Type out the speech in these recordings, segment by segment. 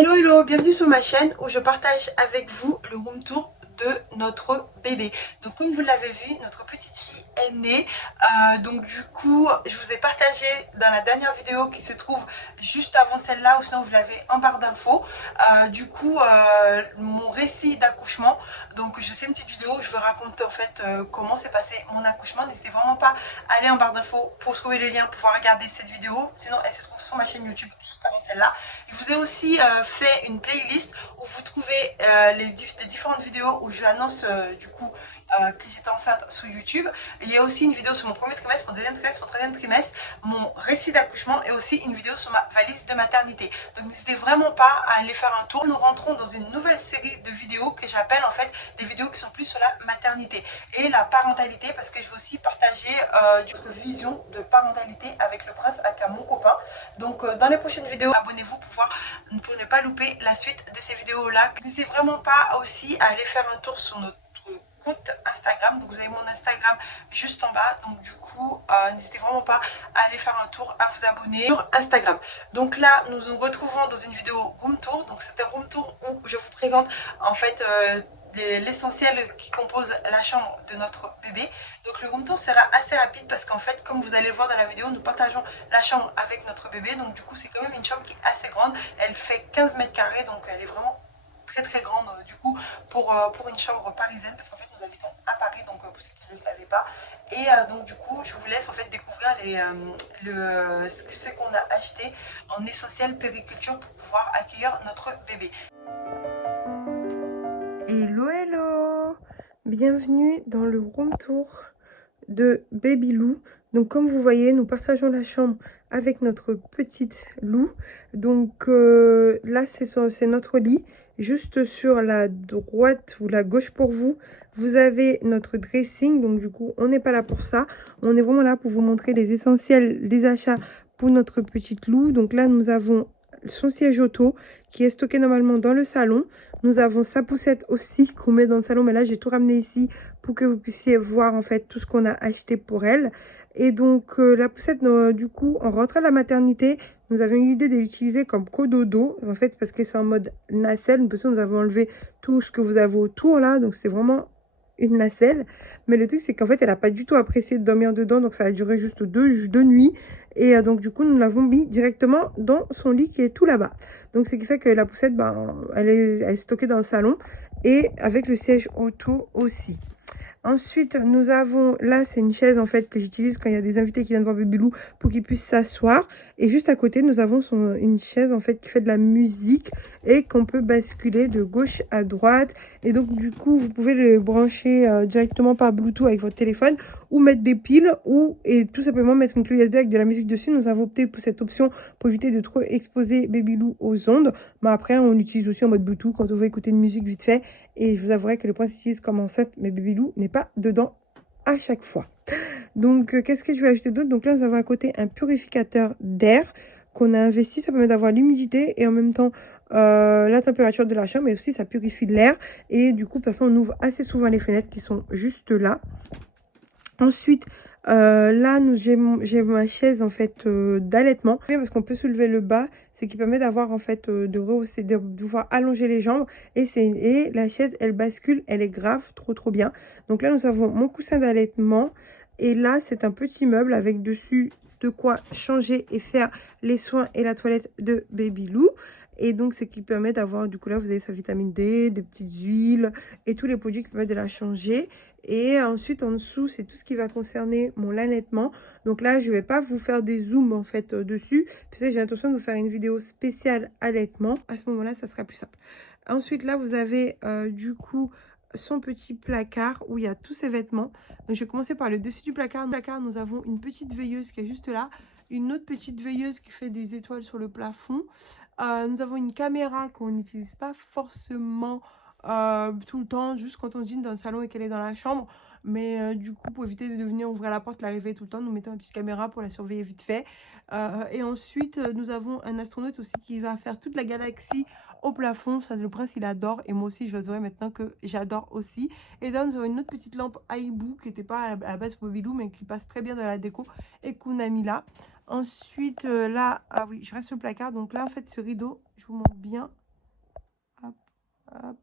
Hello hello, bienvenue sur ma chaîne où je partage avec vous le room tour de notre bébé. Donc comme vous l'avez vu, notre petite fille est née. Donc du coup, je vous ai partagé dans la dernière vidéo qui se trouve juste avant celle-là, ou sinon vous l'avez en barre d'infos. Mon récit d'accouchement. Donc je sais une petite vidéo où je vous raconte en fait comment s'est passé mon accouchement. N'hésitez vraiment pas à aller en barre d'infos pour trouver les liens pour pouvoir regarder cette vidéo. Sinon elle se trouve sur ma chaîne YouTube juste avant celle-là. Je vous ai aussi fait une playlist où vous trouvez les différentes vidéos où je annonce que j'étais enceinte sur YouTube. Et il y a aussi une vidéo sur mon premier trimestre, mon deuxième trimestre, mon troisième trimestre, mon récit d'accouchement et aussi une vidéo sur ma valise de maternité. Donc n'hésitez vraiment pas à aller faire un tour. Nous rentrons dans une nouvelle série de vidéos que j'appelle en fait des vidéos qui sont plus sur la maternité et la parentalité, parce que je veux aussi partager notre vision de parentalité avec le prince, avec mon copain. Donc dans les prochaines vidéos, abonnez-vous pour ne pas louper la suite de ces vidéos là. N'hésitez vraiment pas aussi à aller faire un tour sur notre compte Instagram. Donc vous avez mon Instagram juste en bas, donc du coup n'hésitez vraiment pas à aller faire un tour, à vous abonner sur Instagram. Donc là nous nous retrouvons dans une vidéo room tour. Donc c'est un room tour où je vous présente en fait l'essentiel qui compose la chambre de notre bébé. Donc le room tour sera assez rapide parce qu'en fait, comme vous allez le voir dans la vidéo, nous partageons la chambre avec notre bébé. Donc du coup c'est quand même une chambre qui est assez grande. Elle fait 15 mètres carrés, donc elle est vraiment très grande du coup pour une chambre parisienne, parce qu'en fait nous habitons à Paris, donc pour ceux qui ne le savaient pas. Et donc du coup je vous laisse en fait découvrir ce qu'on a acheté en essentiel périculture pour pouvoir accueillir notre bébé. Hello hello, bienvenue dans le room tour de Baby Lou. Donc comme vous voyez, nous partageons la chambre avec notre petite Lou. Donc là c'est notre lit. Juste sur la droite ou la gauche pour vous, vous avez notre dressing. Donc du coup on n'est pas là pour ça, on est vraiment là pour vous montrer les essentiels des achats pour notre petite Lou. Donc là nous avons son siège auto qui est stocké normalement dans le salon. Nous avons sa poussette aussi qu'on met dans le salon, mais là j'ai tout ramené ici pour que vous puissiez voir en fait tout ce qu'on a acheté pour elle. Et donc la poussette, du coup, en rentrant à la maternité, nous avions eu l'idée de l'utiliser comme cododo, en fait, parce que c'est en mode nacelle. Nous avons enlevé tout ce que vous avez autour là, donc c'est vraiment une nacelle. Mais le truc, c'est qu'en fait, elle n'a pas du tout apprécié de dormir dedans, donc ça a duré juste deux nuits. Et donc du coup, nous l'avons mis directement dans son lit qui est tout là-bas. Donc ce qui fait que la poussette, elle est stockée dans le salon et avec le siège auto aussi. Ensuite, nous avons, là, c'est une chaise en fait que j'utilise quand il y a des invités qui viennent voir Baby Lou pour qu'ils puissent s'asseoir. Et juste à côté, nous avons une chaise en fait qui fait de la musique et qu'on peut basculer de gauche à droite. Et donc, du coup, vous pouvez le brancher directement par Bluetooth avec votre téléphone ou mettre des piles et tout simplement mettre une clé USB avec de la musique dessus. Nous avons opté pour cette option pour éviter de trop exposer Baby Lou aux ondes. Mais après, on l'utilise aussi en mode Bluetooth quand on veut écouter une musique vite fait. Et je vous avouerai que le point s'utilise comme enceinte, mais Baby Lou n'est pas dedans à chaque fois. Donc, qu'est-ce que je vais ajouter d'autre? Donc là, nous avons à côté un purificateur d'air qu'on a investi. Ça permet d'avoir l'humidité et en même temps la température de la chambre, mais aussi ça purifie l'air. Et du coup, de toute façon, on ouvre assez souvent les fenêtres qui sont juste là. Ensuite, là, j'ai ma chaise en fait d'allaitement, parce qu'on peut soulever le bas, ce qui permet d'avoir en fait de rehausser, de pouvoir allonger les jambes. Et la chaise, elle bascule, elle est grave, trop bien. Donc là, nous avons mon coussin d'allaitement. Et là, c'est un petit meuble avec dessus de quoi changer et faire les soins et la toilette de Baby Lou. Et donc, ce qui permet d'avoir, du coup, là, vous avez sa vitamine D, des petites huiles et tous les produits qui permettent de la changer. Et ensuite, en dessous, c'est tout ce qui va concerner mon allaitement. Donc là, je ne vais pas vous faire des zooms, en fait, dessus, puisque j'ai l'intention de vous faire une vidéo spéciale allaitement. À ce moment-là, ça sera plus simple. Ensuite, là, vous avez, du coup, son petit placard où il y a tous ses vêtements. Donc, je vais commencer par le dessus du placard. Dans le placard, nous avons une petite veilleuse qui est juste là. Une autre petite veilleuse qui fait des étoiles sur le plafond. Nous avons une caméra qu'on n'utilise pas forcément tout le temps, juste quand on dîne dans le salon et qu'elle est dans la chambre. Mais du coup, pour éviter de venir ouvrir la porte, la réveiller tout le temps, nous mettons une petite caméra pour la surveiller vite fait. Et ensuite, nous avons un astronaute aussi qui va faire toute la galaxie au plafond. Ça, le prince, il adore. Et moi aussi, je vous maintenant que j'adore aussi. Et là, nous avons une autre petite lampe Aibou qui n'était pas à la base pour Baby Lou, mais qui passe très bien dans la déco et qu'on a mis là. Ensuite, là, ah oui, je reste sur le placard. Donc là, en fait, ce rideau, je vous montre bien. Hop,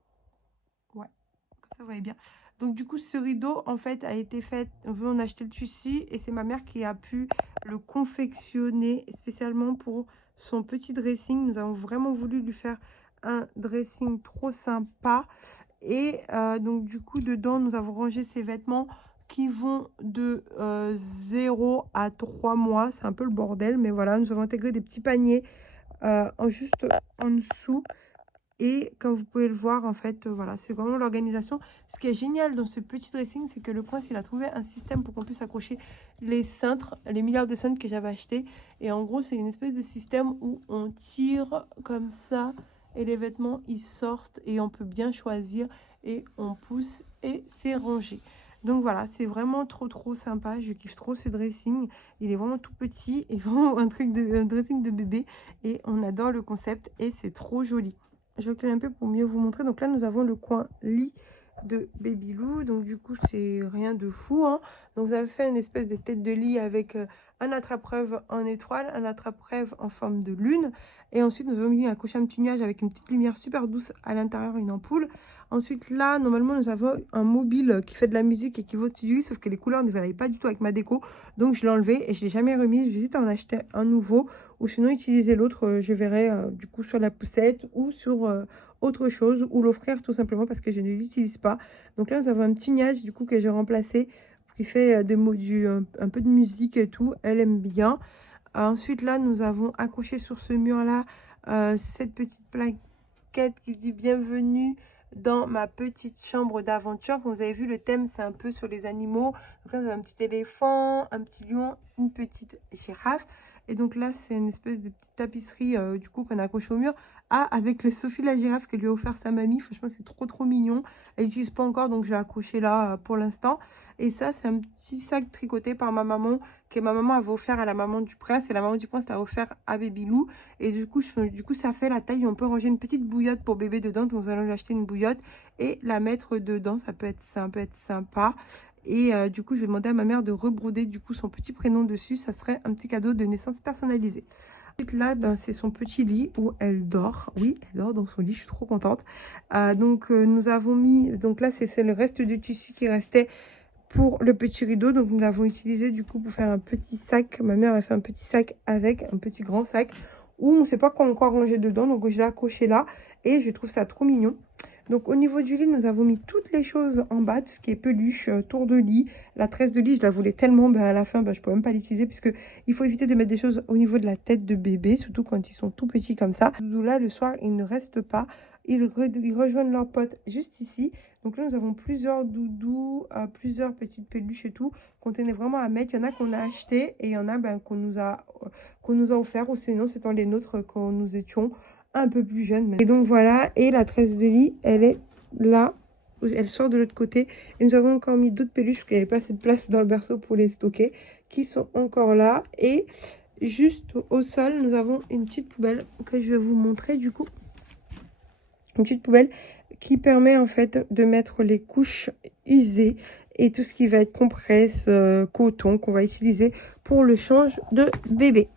ouais, comme ça vous voyez bien. Donc du coup, ce rideau, en fait, a été fait, on a acheté le tissu et c'est ma mère qui a pu le confectionner spécialement pour son petit dressing. Nous avons vraiment voulu lui faire un dressing trop sympa. Et donc du coup, dedans, nous avons rangé ses vêtements qui vont de 0 à 3 mois. C'est un peu le bordel, mais voilà, nous avons intégré des petits paniers juste en dessous. Et comme vous pouvez le voir, en fait, voilà, c'est vraiment l'organisation. Ce qui est génial dans ce petit dressing, c'est que le prince, il a trouvé un système pour qu'on puisse accrocher les cintres, les milliards de cintres que j'avais achetés. Et en gros, c'est une espèce de système où on tire comme ça et les vêtements, ils sortent et on peut bien choisir et on pousse et c'est rangé. Donc voilà, c'est vraiment trop sympa. Je kiffe trop ce dressing. Il est vraiment tout petit et vraiment un dressing de bébé. Et on adore le concept et c'est trop joli. Je recule un peu pour mieux vous montrer. Donc là, nous avons le coin lit de Babylou. Donc du coup, c'est rien de fou, hein. Donc vous avez fait une espèce de tête de lit avec un attrape-rêve en étoile, un attrape-rêve en forme de lune. Et ensuite, nous avons mis un cocher un petit nuage avec une petite lumière super douce à l'intérieur, une ampoule. Ensuite, là, normalement, nous avons un mobile qui fait de la musique et qui vaut du lit, sauf que les couleurs ne valaient pas du tout avec ma déco. Donc je l'ai enlevé et je ne l'ai jamais remis. J'hésite à en acheter un nouveau ou sinon utiliser l'autre, je verrai du coup sur la poussette ou sur autre chose ou l'offrir tout simplement parce que je ne l'utilise pas. Donc là nous avons un petit nuage du coup que j'ai remplacé qui fait un peu de musique et tout, elle aime bien. Ensuite là nous avons accroché sur ce mur là cette petite plaquette qui dit bienvenue dans ma petite chambre d'aventure. Comme vous avez vu, le thème c'est un peu sur les animaux. Donc là, vous avez un petit éléphant, un petit lion, une petite girafe. Et donc là, c'est une espèce de petite tapisserie du coup qu'on a accroché au mur. Ah, avec le Sophie la girafe que lui a offert sa mamie. Franchement, c'est trop mignon. Elle n'utilise pas encore, donc je l'ai accroché là pour l'instant. Et ça, c'est un petit sac tricoté par ma maman, que ma maman avait offert à la maman du prince. Et la maman du prince l'a offert à Babylou. Et du coup, ça fait la taille. On peut ranger une petite bouillotte pour bébé dedans. Donc, nous allons lui acheter une bouillotte et la mettre dedans. Ça peut être sympa. Et du coup, je vais demander à ma mère de rebroder du coup son petit prénom dessus. Ça serait un petit cadeau de naissance personnalisé. Ensuite, là, ben, c'est son petit lit où elle dort. Oui, elle dort dans son lit. Je suis trop contente. Nous avons mis... Donc là, c'est le reste du tissu qui restait pour le petit rideau. Donc, nous l'avons utilisé du coup pour faire un petit sac. Ma mère a fait un petit sac avec un petit grand sac où on ne sait pas quoi encore ranger dedans. Donc, je l'ai accroché là et je trouve ça trop mignon. Donc au niveau du lit, nous avons mis toutes les choses en bas, tout ce qui est peluche, tour de lit, la tresse de lit, je la voulais tellement, ben à la fin, ben, je ne peux même pas l'utiliser puisque il faut éviter de mettre des choses au niveau de la tête de bébé, surtout quand ils sont tout petits comme ça. Doudou là, le soir, ils ne restent pas, ils rejoignent leurs potes juste ici. Donc là, nous avons plusieurs doudous, plusieurs petites peluches et tout, qu'on tenait vraiment à mettre. Il y en a qu'on a acheté et il y en a ben, qu'on nous a offert, ou sinon, c'est dans les nôtres quand nous étions un peu plus jeune. Et donc voilà, et la tresse de lit, elle est là, elle sort de l'autre côté. Et nous avons encore mis d'autres peluches, parce qu'il n'y avait pas assez de place dans le berceau pour les stocker, qui sont encore là. Et juste au sol, nous avons une petite poubelle que je vais vous montrer du coup. Une petite poubelle qui permet en fait de mettre les couches usées et tout ce qui va être compresse, coton qu'on va utiliser pour le change de bébé.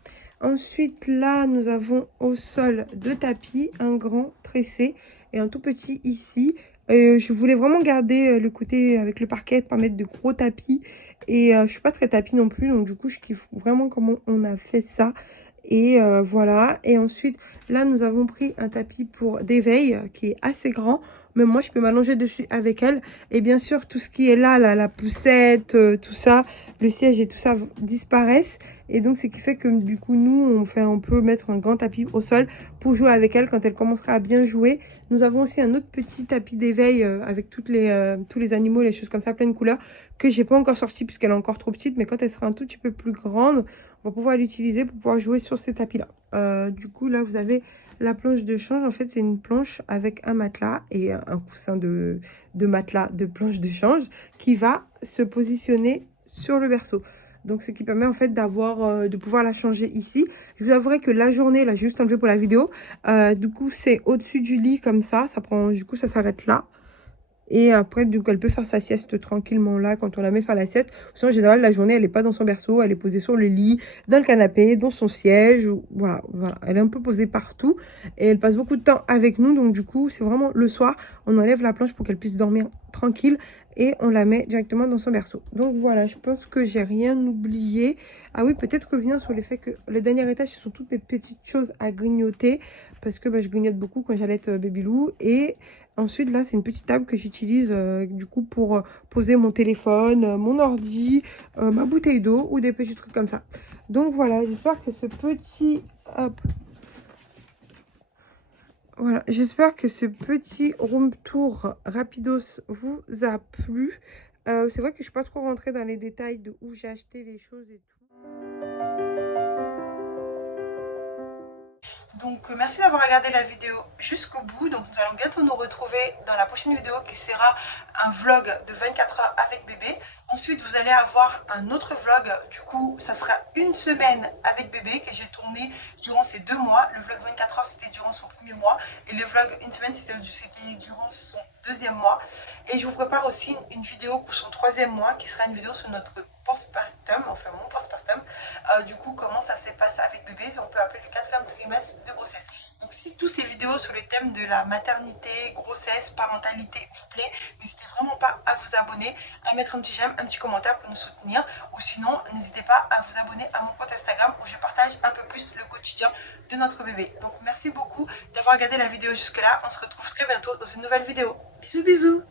Ensuite, là, nous avons au sol deux tapis, un grand tressé et un tout petit ici. Je voulais vraiment garder le côté avec le parquet, pas mettre de gros tapis. Et je suis pas très tapis non plus, donc du coup, je kiffe vraiment comment on a fait ça. Et voilà. Et ensuite, là, nous avons pris un tapis pour d'éveil qui est assez grand. Même moi, je peux m'allonger dessus avec elle. Et bien sûr, tout ce qui est là, la poussette, tout ça, le siège et tout ça disparaissent. Et donc, c'est qui fait que du coup, nous, on peut mettre un grand tapis au sol pour jouer avec elle quand elle commencera à bien jouer. Nous avons aussi un autre petit tapis d'éveil avec tous les animaux, les choses comme ça, plein de couleurs, que j'ai pas encore sorti puisqu'elle est encore trop petite. Mais quand elle sera un tout petit peu plus grande, on va pouvoir l'utiliser pour pouvoir jouer sur ces tapis-là. Du coup, là, vous avez la planche de change. En fait, c'est une planche avec un matelas et un coussin de matelas de planche de change qui va se positionner sur le berceau. Donc, ce qui permet en fait de pouvoir la changer ici. Je vous avouerai que la journée, là, j'ai juste enlevé pour la vidéo. Du coup, c'est au-dessus du lit comme ça. Ça prend, du coup, ça s'arrête là. Et après, donc, elle peut faire sa sieste tranquillement là quand on la met faire la sieste. Sinon, en général, la journée, elle n'est pas dans son berceau. Elle est posée sur le lit, dans le canapé, dans son siège. Voilà, voilà. Elle est un peu posée partout. Et elle passe beaucoup de temps avec nous. Donc, du coup, c'est vraiment le soir, on enlève la planche pour qu'elle puisse dormir tranquille. Et on la met directement dans son berceau. Donc, voilà, je pense que j'ai rien oublié. Ah oui, peut-être revenir sur le fait que le dernier étage, ce sont toutes mes petites choses à grignoter. Parce que je grignote beaucoup quand j'allaite Babylou. Et ensuite, là, c'est une petite table que j'utilise du coup pour poser mon téléphone, mon ordi, ma bouteille d'eau ou des petits trucs comme ça. Donc voilà, j'espère que ce petit... Hop, voilà, j'espère que ce petit room tour rapidos vous a plu. C'est vrai que je ne suis pas trop rentrée dans les détails de où j'ai acheté les choses et tout. Donc merci d'avoir regardé la vidéo jusqu'au bout. Donc nous allons bientôt nous retrouver dans la prochaine vidéo qui sera un vlog de 24 heures avec bébé. Ensuite vous allez avoir un autre vlog, du coup ça sera une semaine avec bébé que j'ai tourné durant ces 2 mois. Le vlog 24 heures c'était durant son premier mois et le vlog une semaine c'était durant son deuxième mois. Et je vous prépare aussi une vidéo pour son troisième mois qui sera une vidéo sur notre postpartum, enfin mon postpartum, du coup comment ça s'est passé avec bébé, on peut appeler le 4e trimestre de grossesse. Donc si toutes ces vidéos sur le thème de la maternité, grossesse, parentalité vous plaît, n'hésitez vraiment pas à vous abonner, à mettre un petit j'aime, un petit commentaire pour nous soutenir, ou sinon n'hésitez pas à vous abonner à mon compte Instagram où je partage un peu plus le quotidien de notre bébé. Donc merci beaucoup d'avoir regardé la vidéo jusque là, on se retrouve très bientôt dans une nouvelle vidéo. Bisous bisous.